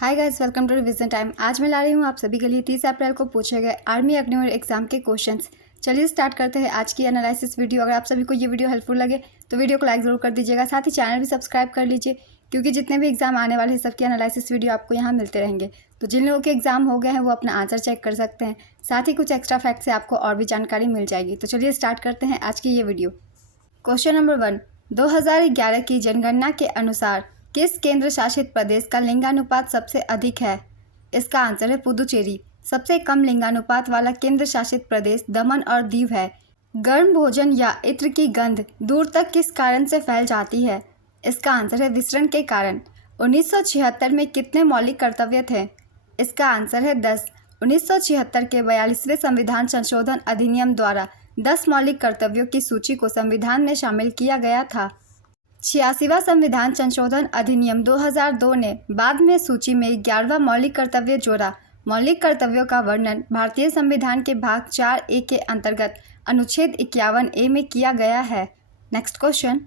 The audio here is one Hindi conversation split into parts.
Hi guys, welcome to revision time. आज मैं ला रही हूँ आप सभी के लिए 30 अप्रैल को पूछे गए आर्मी अग्निवीर एग्जाम के क्वेश्चंस। चलिए स्टार्ट करते हैं आज की एनालिसिस वीडियो। अगर आप सभी को ये वीडियो हेल्पफुल लगे तो वीडियो को लाइक ज़रूर कर दीजिएगा, साथ ही चैनल भी सब्सक्राइब कर लीजिए, क्योंकि जितने भी एग्जाम आने वाले हैं सबकी एनालिसिस वीडियो आपको यहाँ मिलते रहेंगे। तो जिन लोगों के एग्जाम हो गए हैं वो अपना आंसर चेक कर सकते हैं, साथ ही कुछ एक्स्ट्रा फैक्ट से आपको और भी जानकारी मिल जाएगी। तो चलिए स्टार्ट करते हैं आज की ये वीडियो। क्वेश्चन नंबर 1, 2011 की जनगणना के अनुसार किस केंद्र शासित प्रदेश का लिंगानुपात सबसे अधिक है? इसका आंसर है पुदुचेरी। सबसे कम लिंगानुपात वाला केंद्र शासित प्रदेश दमन और दीव है। गर्म भोजन या इत्र की गंध दूर तक किस कारण से फैल जाती है? इसका आंसर है विसरण के कारण। 1976 में कितने मौलिक कर्तव्य थे? इसका आंसर है 10। 1976 के 42वें संविधान संशोधन अधिनियम द्वारा 10 मौलिक कर्तव्यों की सूची को संविधान में शामिल किया गया था। 86वां संविधान संशोधन अधिनियम 2002 ने बाद में सूची में 11वां मौलिक कर्तव्य जोड़ा। मौलिक कर्तव्यों का वर्णन भारतीय संविधान के भाग 4A के अंतर्गत अनुच्छेद 51A में किया गया है। नेक्स्ट क्वेश्चन,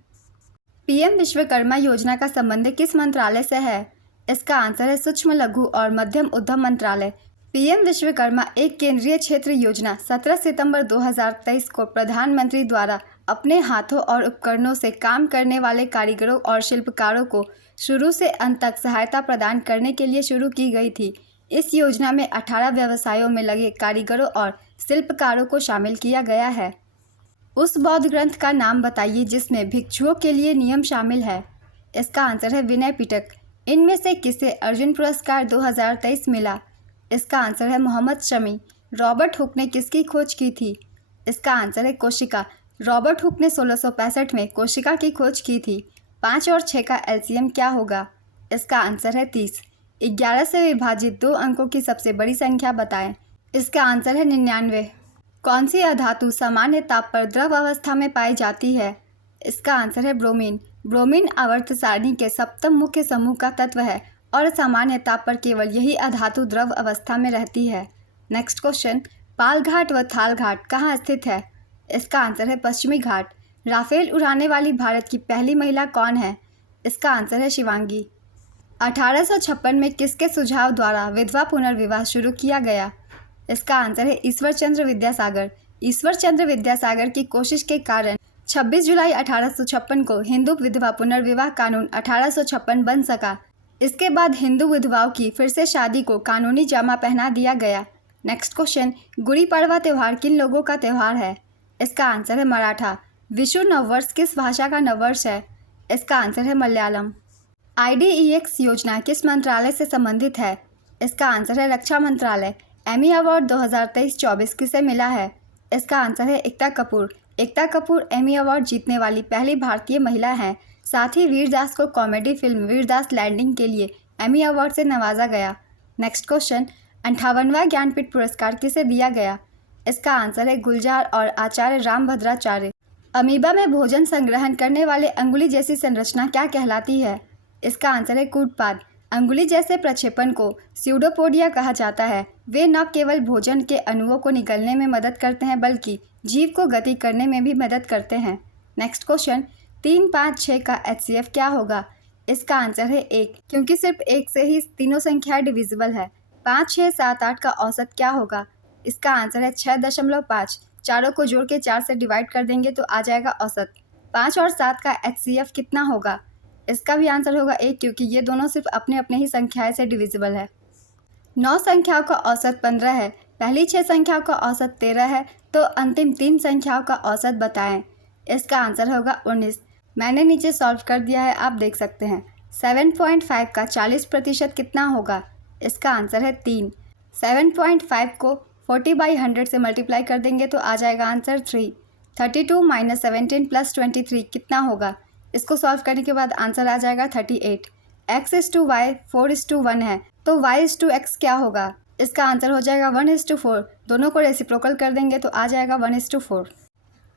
पीएम विश्वकर्मा योजना का संबंध किस मंत्रालय से है? इसका आंसर है सूक्ष्म लघु और मध्यम उद्यम मंत्रालय। पीएम विश्वकर्मा एक केंद्रीय क्षेत्र योजना 17 सितंबर 2023 को प्रधानमंत्री द्वारा अपने हाथों और उपकरणों से काम करने वाले कारीगरों और शिल्पकारों को शुरू से अंत तक सहायता प्रदान करने के लिए शुरू की गई थी। इस योजना में 18 व्यवसायों में लगे कारीगरों और शिल्पकारों को शामिल किया गया है। उस बौद्ध ग्रंथ का नाम बताइए जिसमें भिक्षुओं के लिए नियम शामिल है। इसका आंसर है विनय पिटक। इनमें से किसे अर्जुन पुरस्कार 2023 मिला? इसका आंसर है मोहम्मद शमी। रॉबर्ट हुक ने किसकी खोज की थी? इसका आंसर है कोशिका। रॉबर्ट हुक ने 1665 में कोशिका की खोज की थी। 5 और 6 का एलसीएम क्या होगा? इसका आंसर है 30। 11 से विभाजित 2 अंकों की सबसे बड़ी संख्या बताएं। इसका आंसर है 99। कौन सी अधातु सामान्य ताप पर द्रव अवस्था में पाई जाती है? इसका आंसर है ब्रोमीन। ब्रोमीन आवर्त सारणी के सप्तम मुख्य समूह का तत्व है और सामान्य ताप पर केवल यही अधातु द्रव अवस्था में रहती है। नेक्स्ट क्वेश्चन, पाल घाट व थाल घाट कहाँ स्थित है? इसका आंसर है पश्चिमी घाट। राफेल उड़ाने वाली भारत की पहली महिला कौन है? इसका आंसर है शिवांगी। 1856 में किसके सुझाव द्वारा विधवा पुनर्विवाह शुरू किया गया? इसका आंसर है ईश्वर चंद्र विद्यासागर। ईश्वर चंद्र विद्यासागर की कोशिश के कारण 26 जुलाई 1856 को हिंदू विधवा पुनर्विवाह कानून 1856 बन सका। इसके बाद हिंदू विधवाओं की फिर से शादी को कानूनी जामा पहना दिया गया। नेक्स्ट क्वेश्चन, गुड़ी पड़वा त्यौहार किन लोगों का त्यौहार है? इसका आंसर है मराठा। विशु नववर्ष किस भाषा का नववर्ष है? इसका आंसर है मलयालम। IDEX योजना किस मंत्रालय से संबंधित है? इसका आंसर है रक्षा मंत्रालय। एमी अवार्ड 2023-24 किसे मिला है? इसका आंसर है एकता कपूर। एकता कपूर एमी अवार्ड जीतने वाली पहली भारतीय महिला हैं। साथ ही वीरदास को कॉमेडी फिल्म वीरदास लैंडिंग के लिए एमी अवार्ड से नवाजा गया। नेक्स्ट क्वेश्चन, 58वां ज्ञानपीठ पुरस्कार किसे दिया गया? इसका आंसर है गुलजार और आचार्य रामभद्राचार्य। अमीबा में भोजन संग्रहण करने वाले अंगुली जैसी संरचना क्या कहलाती है? इसका आंसर है कूटपाद। अंगुली जैसे प्रक्षेपण को स्यूडोपोडिया कहा जाता है। वे न केवल भोजन के अणुओं को निगलने में मदद करते हैं बल्कि जीव को गति करने में भी मदद करते हैं। नेक्स्ट क्वेश्चन, 3, 5, 6 का HCF क्या होगा? इसका आंसर है 1, क्योंकि सिर्फ 1 से ही तीनों संख्याएं डिविजिबल है। 5, 6, 7, 8 का औसत क्या होगा? इसका आंसर है 6.5। चारों को जोड़ के 4 से डिवाइड कर देंगे तो आ जाएगा औसत। 5 और 7 का HCF कितना होगा? इसका भी आंसर होगा 1, क्योंकि ये दोनों सिर्फ अपने अपने ही संख्याएं से डिविजिबल है। 9 संख्याओं का औसत 15 है। पहली 6 संख्याओं का औसत 13 है, तो अंतिम 3 संख्याओं का औसत बताएं। इसका आंसर होगा 19। मैंने नीचे सॉल्व कर दिया है, आप देख सकते हैं। 7.5 का 40% कितना होगा? इसका आंसर है 3। 7.5 को 40/100 से मल्टीप्लाई कर देंगे तो आ जाएगा आंसर 3। 32 - 17 + 23 कितना होगा? इसको सॉल्व करने के बाद आंसर आ जाएगा 38। x/y 4/1 है, तो y/x क्या होगा? इसका आंसर हो जाएगा 1/4। दोनों को रेसिप्रोकल कर देंगे तो आ जाएगा 1/4।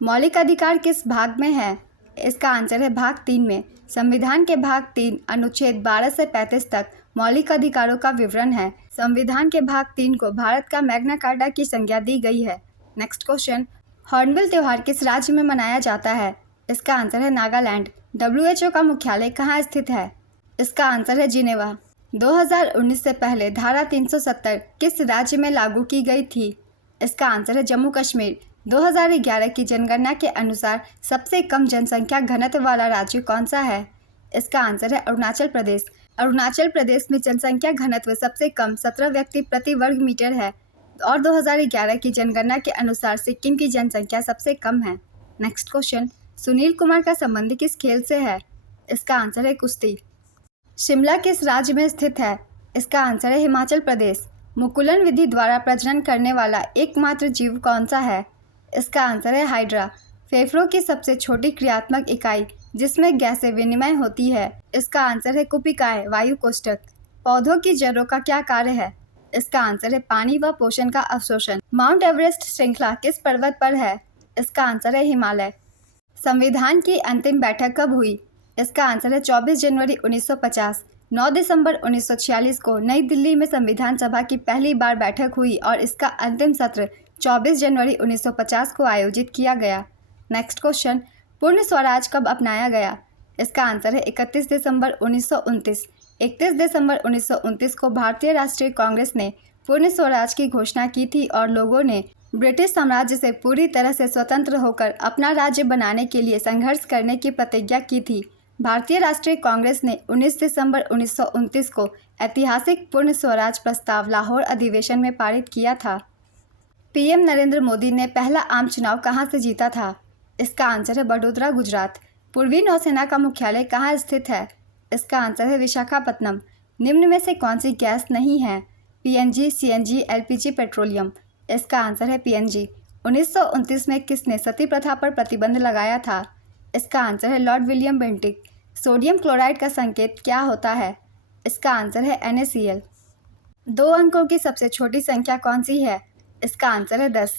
मौलिक अधिकार किस भाग में है? इसका आंसर है भाग 3 में। संविधान के भाग 3 अनुच्छेद 12 से 35 तक मौलिक अधिकारों का विवरण है। संविधान के भाग 3 को भारत का मैग्ना कार्टा की संज्ञा दी गई है। नेक्स्ट क्वेश्चन, हॉर्नबिल त्यौहार किस राज्य में मनाया जाता है? इसका आंसर है नागालैंड। WHO का मुख्यालय कहाँ स्थित है? इसका आंसर है जिनेवा। 2019 से पहले धारा 370 किस राज्य में लागू की गई थी? इसका आंसर है जम्मू कश्मीर। 2011 की जनगणना के अनुसार सबसे कम जनसंख्या घनत्व वाला राज्य कौन सा है? इसका आंसर है अरुणाचल प्रदेश। अरुणाचल प्रदेश में जनसंख्या घनत्व सबसे कम 17 व्यक्ति प्रति वर्ग मीटर है और 2011 की जनगणना के अनुसार सिक्किम की जनसंख्या सबसे कम है। नेक्स्ट क्वेश्चन, सुनील कुमार का संबंध किस खेल से है? इसका आंसर है कुश्ती। शिमला किस राज्य में स्थित है? इसका आंसर है हिमाचल प्रदेश। मुकुलन विधि द्वारा प्रजनन करने वाला एकमात्र जीव कौन सा है? इसका आंसर है हाइड्रा। फेफड़ों की सबसे छोटी क्रियात्मक इकाई जिसमें गैसें विनिमय होती है, इसका आंसर है कुपिकाय वायु कोष्ठक। पौधों की जड़ों का क्या कार्य है? इसका आंसर है पानी व पोषण का अवशोषण। माउंट एवरेस्ट श्रृंखला किस पर्वत पर है? इसका आंसर है हिमालय। संविधान की अंतिम बैठक कब हुई? इसका आंसर है 24 जनवरी 1950। 9 दिसंबर 1946 को नई दिल्ली में संविधान सभा की पहली बार बैठक हुई और इसका अंतिम सत्र 24 जनवरी 1950 को आयोजित किया गया। नेक्स्ट क्वेश्चन, पूर्ण स्वराज कब अपनाया गया? इसका आंसर है 31 दिसंबर 1929। 31 दिसंबर 1929 को भारतीय राष्ट्रीय कांग्रेस ने पूर्ण स्वराज की घोषणा की थी और लोगों ने ब्रिटिश साम्राज्य से पूरी तरह से स्वतंत्र होकर अपना राज्य बनाने के लिए संघर्ष करने की प्रतिज्ञा की थी। भारतीय राष्ट्रीय कांग्रेस ने 19 दिसंबर 1929 को ऐतिहासिक पूर्ण स्वराज प्रस्ताव लाहौर अधिवेशन में पारित किया था। पीएम नरेंद्र मोदी ने पहला आम चुनाव कहां से जीता था? इसका आंसर है बड़ोदरा, गुजरात। पूर्वी नौसेना का मुख्यालय कहां स्थित है? इसका आंसर है विशाखापत्तनम। निम्न में से कौन सी गैस नहीं है? PNG, CNG, LPG, petroleum. इसका आंसर है पीएनजी। 1929 में किसने सती प्रथा पर प्रतिबंध लगाया था? इसका आंसर है Lord William Bentinck. Sodium chloride का संकेत क्या होता है? इसका आंसर है NaCl। 2 अंकों की सबसे छोटी संख्या कौन सी है? इसका आंसर है 10।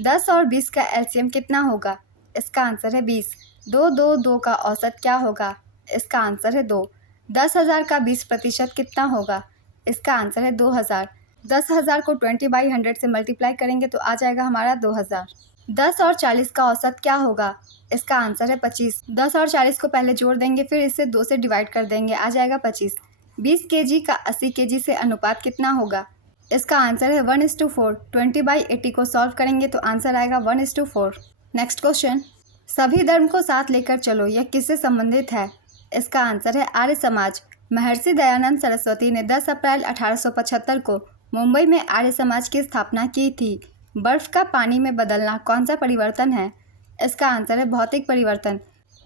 10 और 20 का एलसीएम कितना होगा? इसका आंसर है 20। 2, 2, 2 का औसत क्या होगा? इसका आंसर है 2। 10,000 का 20% कितना होगा? इसका आंसर है 2000। 10,000 को 20/100 से मल्टीप्लाई करेंगे तो आ जाएगा हमारा 2000। 10 और 40 का औसत क्या होगा? इसका आंसर है 25। 10 और 40 को पहले जोड़ देंगे, फिर इसे 2 से डिवाइड कर देंगे, आ जाएगा 25। 20 kg का 80 kg से अनुपात कितना होगा? इसका आंसर है 1:4। 20/80 को सॉल्व करेंगे तो आंसर आएगा 1:4। नेक्स्ट क्वेश्चन, सभी धर्म को साथ लेकर चलो, यह किससे संबंधित है? इसका आंसर है आर्य समाज। महर्षि दयानंद सरस्वती ने 10 अप्रैल 1875 को मुंबई में आर्य समाज की स्थापना की थी। बर्फ का पानी में बदलना कौन सा परिवर्तन है? इसका आंसर है भौतिक परिवर्तन।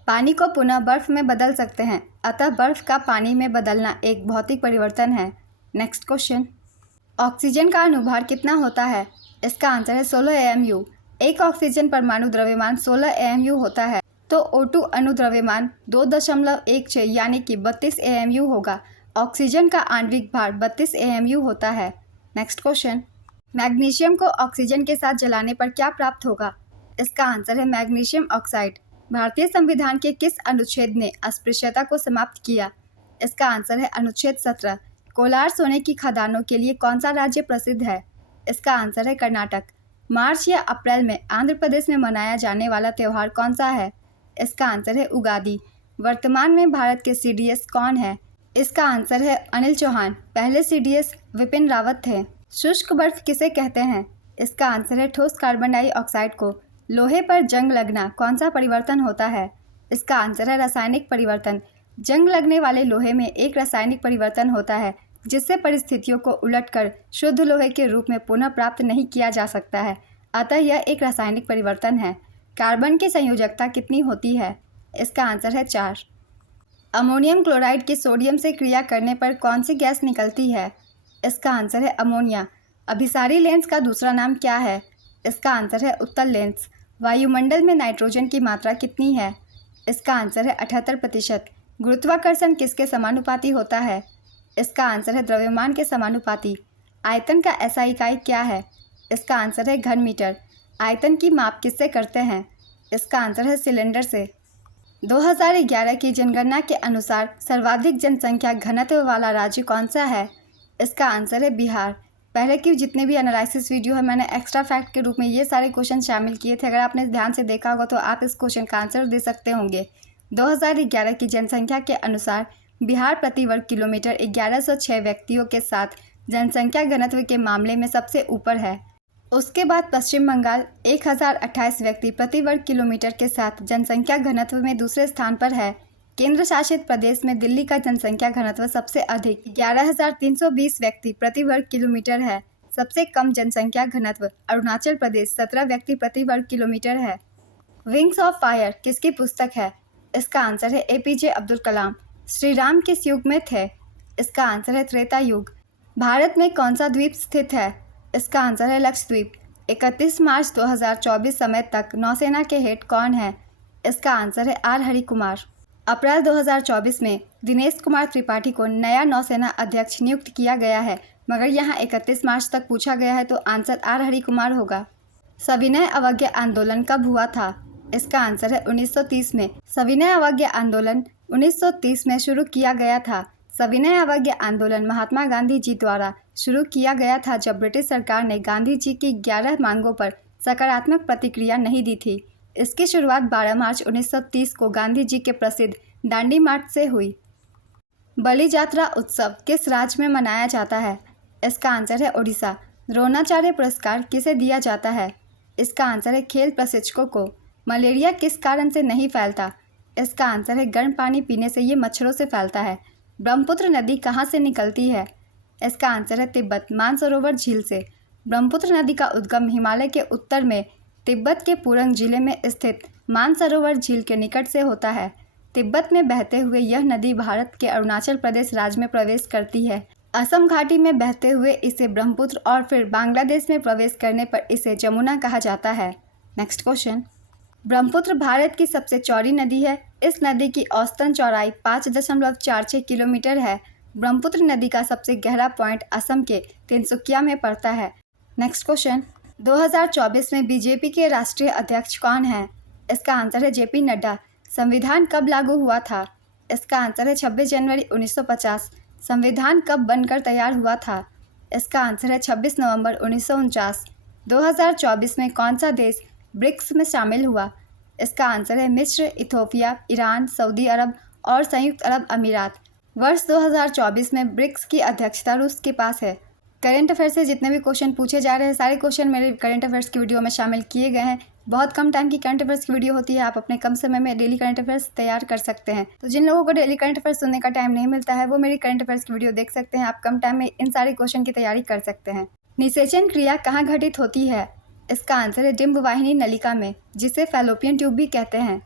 पानी को पुनः बर्फ में बदल सकते हैं, अतः बर्फ का पानी में बदलना एक भौतिक परिवर्तन है। नेक्स्ट क्वेश्चन, ऑक्सीजन का अणुभार कितना होता है? इसका आंसर है 16 AMU। एक ऑक्सीजन परमाणु द्रव्यमान 16 AMU होता है, तो O2 अणु द्रव्यमान 2.16 यानी कि 32 AMU होगा। ऑक्सीजन का आणविक भार 32 AMU होता है। नेक्स्ट क्वेश्चन, मैग्नीशियम को ऑक्सीजन के साथ जलाने पर क्या प्राप्त होगा? इसका आंसर है मैग्नीशियम ऑक्साइड। भारतीय संविधान के किस अनुच्छेद ने अस्पृश्यता को समाप्त किया? इसका आंसर है अनुच्छेद 17। कोलार सोने की खदानों के लिए कौन सा राज्य प्रसिद्ध है? इसका आंसर है कर्नाटक। मार्च या अप्रैल में आंध्र प्रदेश में मनाया जाने वाला त्यौहार कौन सा है? इसका आंसर है उगादी। वर्तमान में भारत के CDS कौन है? इसका आंसर है अनिल चौहान। पहले CDS विपिन रावत थे। शुष्क बर्फ किसे कहते हैं? इसका आंसर है ठोस कार्बन डाइऑक्साइड को। लोहे पर जंग लगना कौन सा परिवर्तन होता है? इसका आंसर है रासायनिक परिवर्तन। जंग लगने वाले लोहे में एक रासायनिक परिवर्तन होता है जिससे परिस्थितियों को उलटकर शुद्ध लोहे के रूप में पुनः प्राप्त नहीं किया जा सकता है, अतः यह एक रासायनिक परिवर्तन है। कार्बन की संयोजकता कितनी होती है? इसका आंसर है 4। अमोनियम क्लोराइड की सोडियम से क्रिया करने पर कौन सी गैस निकलती है? इसका आंसर है अमोनिया। अभिसारी लेंस का दूसरा नाम क्या है? इसका आंसर है उत्तल लेंस। वायुमंडल में नाइट्रोजन की मात्रा कितनी है? इसका आंसर है 78%। गुरुत्वाकर्षण किसके समानुपाती होता है? इसका आंसर है द्रव्यमान के समानुपाती। आयतन का SI इकाई क्या है? इसका आंसर है घन मीटर। आयतन की माप किससे करते हैं? इसका आंसर है सिलेंडर से। 2011 की जनगणना के अनुसार सर्वाधिक जनसंख्या घनत्व वाला राज्य कौन सा है? इसका आंसर है बिहार। पहले की जितने भी एनालिसिस वीडियो है मैंने एक्स्ट्रा फैक्ट के रूप में ये सारे क्वेश्चन शामिल किए थे। अगर आपने ध्यान से देखा होगा तो आप इस क्वेश्चन का आंसर दे सकते होंगे। 2011 की जनसंख्या के अनुसार बिहार प्रति वर्ग किलोमीटर 1106 व्यक्तियों के साथ जनसंख्या घनत्व के मामले में सबसे ऊपर है। उसके बाद पश्चिम बंगाल 1028 व्यक्ति प्रति वर्ग किलोमीटर के साथ जनसंख्या घनत्व में दूसरे स्थान पर है। केंद्र शासित प्रदेश में दिल्ली का जनसंख्या घनत्व सबसे अधिक 11,320 व्यक्ति प्रति वर्ग किलोमीटर है। सबसे कम जनसंख्या घनत्व अरुणाचल प्रदेश 17 व्यक्ति प्रति वर्ग किलोमीटर है। विंग्स ऑफ फायर किसकी पुस्तक है? इसका आंसर है एपीजे अब्दुल कलाम। श्री राम किस युग में थे? इसका आंसर है त्रेता युग। भारत में कौन सा द्वीप स्थित है? इसका आंसर है लक्षद्वीप। 31 मार्च 2024 समय तक नौसेना के हेड कौन है? इसका आंसर है आर हरि कुमार। अप्रैल 2024 में दिनेश कुमार त्रिपाठी को नया नौसेना अध्यक्ष नियुक्त किया गया है, मगर यहाँ 31 मार्च तक पूछा गया है तो आंसर आर हरि कुमार होगा। सविनय अवज्ञा आंदोलन कब हुआ था? इसका आंसर है 1930 में। सविनय अवज्ञा आंदोलन 1930 में शुरू किया गया था। सविनय अवज्ञा आंदोलन महात्मा गांधी जी द्वारा शुरू किया गया था जब ब्रिटिश सरकार ने गांधी जी की 11 मांगों पर सकारात्मक प्रतिक्रिया नहीं दी थी। इसकी शुरुआत 12 मार्च 1930 को गांधी जी के प्रसिद्ध दांडी मार्च से हुई। बलि यात्रा उत्सव किस राज्य में मनाया जाता है? इसका आंसर है ओडिशा। द्रोणाचार्य पुरस्कार किसे दिया जाता है? इसका आंसर है खेल प्रशिक्षकों को। मलेरिया किस कारण से नहीं फैलता? इसका आंसर है गर्म पानी पीने से ये मच्छरों से फैलता है। ब्रह्मपुत्र नदी कहाँ से निकलती है? इसका आंसर है तिब्बत मानसरोवर झील से। ब्रह्मपुत्र नदी का उद्गम हिमालय के उत्तर में तिब्बत के पुरंग जिले में स्थित मानसरोवर झील के निकट से होता है। तिब्बत में बहते हुए यह नदी भारत के अरुणाचल प्रदेश राज्य में प्रवेश करती है। असम घाटी में बहते हुए इसे ब्रह्मपुत्र और फिर बांग्लादेश में प्रवेश करने पर इसे जमुना कहा जाता है। Next question. ब्रह्मपुत्र भारत की सबसे चौड़ी नदी है। इस नदी की औसतन चौड़ाई 5.46 किलोमीटर है। ब्रह्मपुत्र नदी का सबसे गहरा पॉइंट असम के तिनसुकिया में पड़ता है। Next question. 2024 में बीजेपी के राष्ट्रीय अध्यक्ष कौन है? इसका आंसर है जेपी नड्डा। संविधान कब लागू हुआ था? इसका आंसर है 26 जनवरी 1950। संविधान कब बनकर तैयार हुआ था? इसका आंसर है 26 नवंबर 1949। 2024 में कौन सा देश ब्रिक्स में शामिल हुआ? इसका आंसर है मिस्र, इथोपिया, ईरान, सऊदी अरब और संयुक्त अरब अमीरात। वर्ष 2024 में ब्रिक्स की अध्यक्षता रूस के पास है। करंट अफेयर्स से जितने भी क्वेश्चन पूछे जा रहे हैं सारे क्वेश्चन मेरे करंट अफेयर्स की वीडियो में शामिल किए गए हैं। बहुत कम टाइम की करंट अफेयर्स की वीडियो होती है, आप अपने कम समय में डेली करंट अफेयर्स तैयार कर सकते हैं। तो जिन लोगों को डेली करंट अफेयर्स सुनने का टाइम नहीं मिलता है वो मेरी करंट अफेयर्स की वीडियो देख सकते हैं। आप कम टाइम में इन सारे क्वेश्चन की तैयारी कर सकते हैं। निषेचन क्रिया कहाँ घटित होती है? इसका आंसर है डिंब वाहिनी नलिका में, जिसे फैलोपियन ट्यूब भी कहते हैं।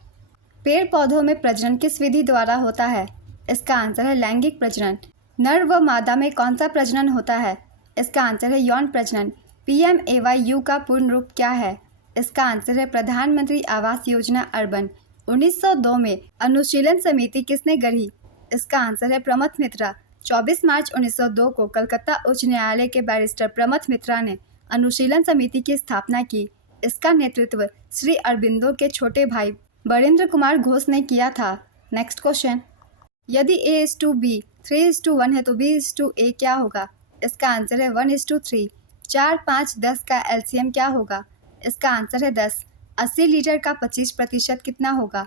पेड़ पौधों में प्रजनन किस विधि द्वारा होता है? इसका आंसर है लैंगिक प्रजनन। नर व मादा में कौन सा प्रजनन होता है? इसका आंसर है यौन प्रजनन। PMAYU का पूर्ण रूप क्या है? इसका आंसर है प्रधानमंत्री आवास योजना अर्बन। 1902 में अनुशीलन समिति किसने गढ़ी? इसका आंसर है प्रमथ मित्रा। 24 मार्च 1902 को कलकत्ता उच्च न्यायालय के बैरिस्टर प्रमथ मित्रा ने अनुशीलन समिति की स्थापना की। इसका नेतृत्व श्री अरबिंदो के छोटे भाई बरेंद्र कुमार घोष ने किया था। Next question. यदि A:B 3:1 है तो B:A क्या होगा? इसका आंसर है 1:3। 4, 5, 10 का एलसीएम क्या होगा? इसका आंसर है 10। 80 लीटर का 25% कितना होगा?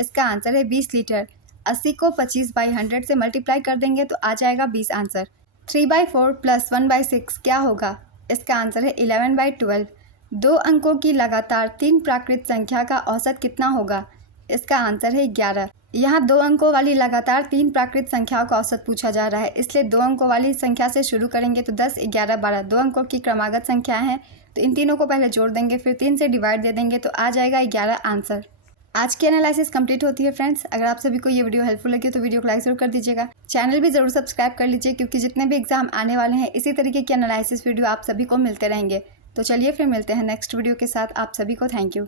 इसका आंसर है 20 लीटर। 80 को 25/100 से मल्टीप्लाई कर देंगे तो आ जाएगा 20 आंसर। 3/4 + 1/6 क्या होगा? इसका आंसर है 11/12। 2 अंकों की लगातार 3 प्राकृत संख्या का औसत कितना होगा? इसका आंसर है 11। यहाँ 2 अंकों वाली लगातार 3 प्राकृत संख्याओं का औसत पूछा जा रहा है, इसलिए 2 अंकों वाली संख्या से शुरू करेंगे तो 10, 11, 12 2 अंकों की क्रमागत संख्या हैं, तो इन तीनों को पहले जोड़ देंगे, फिर 3 से डिवाइड दे देंगे तो आ जाएगा 11 आंसर। आज की एनालिसिस कंप्लीट होती है फ्रेंड्स। अगर आप सभी को ये वीडियो हेल्पफुल लगी तो वीडियो को लाइक जरूर कर दीजिएगा। चैनल भी जरूर सब्सक्राइब कर लीजिए, क्योंकि जितने भी एग्जाम आने वाले हैं इसी तरीके की एनालिसिस वीडियो आप सभी को मिलते रहेंगे। तो चलिए फिर मिलते हैं नेक्स्ट वीडियो के साथ। आप सभी को थैंक यू।